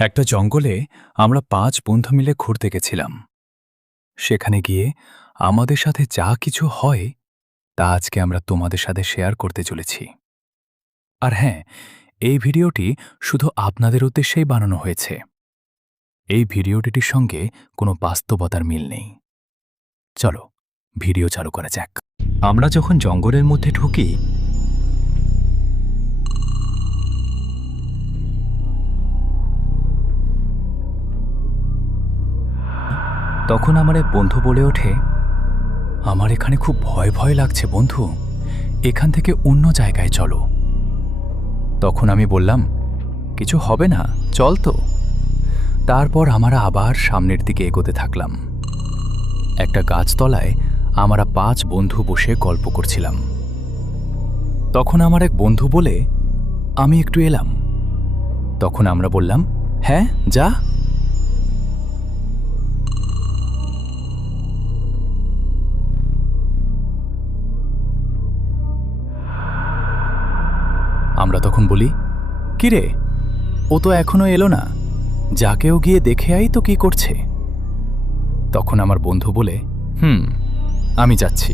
একটা জঙ্গলে আমরা ৫ বন্ধু মিলে ঘুরতে গেছিলাম। সেখানে গিয়ে আমাদের সাথে যা কিছু হয় তা আজকে আমরা তোমাদের সাথে শেয়ার করতে চলেছি। আর হ্যাঁ, এই ভিডিওটি শুধু আপনাদের উদ্দেশ্যেই বানানো হয়েছে। এই ভিডিওটির সঙ্গে কোনো বাস্তবতার মিল নেই। চলো ভিডিও চালু করা যাক। আমরা যখন জঙ্গলের মধ্যে ঢুকি তখন আমার এক বন্ধু বলে ওঠে, আমার এখানে খুব ভয় ভয় লাগছে বন্ধু, এখান থেকে অন্য জায়গায় চলো। তখন আমি বললাম, কিছু হবে না, চল তো। তারপর আমরা আবার সামনের দিকে এগোতে থাকলাম। একটা গাছতলায় আমরা ৫ বন্ধু বসে গল্প করছিলাম। তখন আমার এক বন্ধু বলে, আমি একটু এলাম। তখন আমরা বললাম, হ্যাঁ যা। আমরা তখন বলি, কিরে, ও তো এখনো এলো না, যাকেও গিয়ে দেখে আই তো কি করছে। তখন আমার বন্ধু বলে, আমি যাচ্ছি।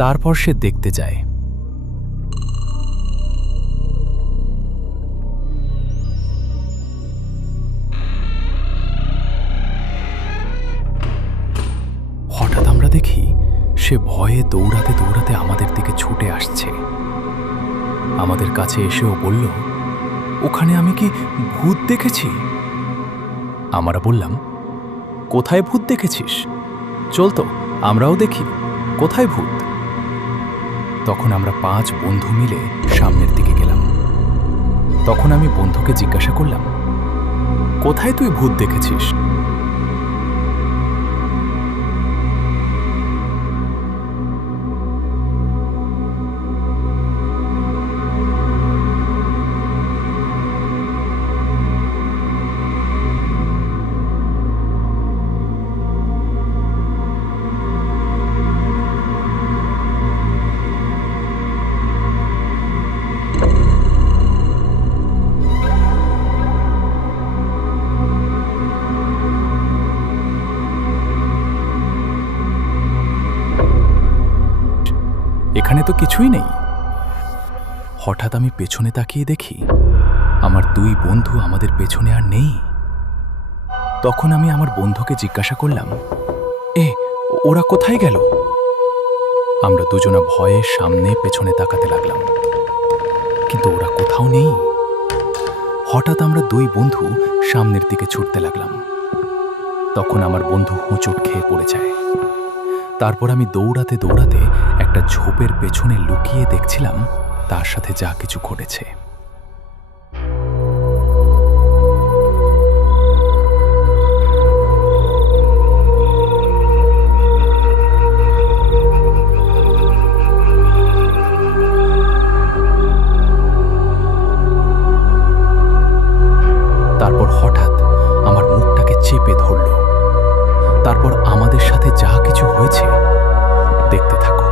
তারপর সে দেখতে যায়। হঠাৎ আমরা দেখি সে ভয়ে দৌড়াতে দৌড়াতে আমাদের দিকে ছুটে আসছে। আমাদের কাছে এসেও বলল, ওখানে আমি কি ভূত দেখেছি? আমরা বললাম, কোথায় ভূত দেখেছিস? চল তো আমরাও দেখি, কোথায় ভূত। তখন আমরা ৫ বন্ধু মিলে সামনের দিকে গেলাম। তখন আমি বন্ধুকে জিজ্ঞাসা করলাম, কোথায় তুই ভূত দেখেছিস? এখানে তো কিছুই নেই। হঠাৎ আমি পেছনে তাকিয়ে দেখি আমার ২ বন্ধু আমাদের পেছনে আর নেই। তখন আমি আমার বন্ধুকে জিজ্ঞাসা করলাম, ওরা কোথায় গেল? আমরা দুজনা ভয়ে সামনে পেছনে তাকাতে লাগলাম, কিন্তু ওরা কোথাও নেই। হঠাৎ আমরা ২ বন্ধু সামনের দিকে ছুটতে লাগলাম। তখন আমার বন্ধু হোঁচট খেয়ে পড়ে যায়। তারপর আমি দৌড়াতে দৌড়াতে একটা ঝোপের পেছনে লুকিয়ে দেখছিলাম তার সাথে যা কিছু ঘটেছে। তারপর হঠাৎ আমার মুখটাকে চেপে ধরল। তারপর আমাদের সাথে যা কিছু হয়েছে দেখতে থাকো।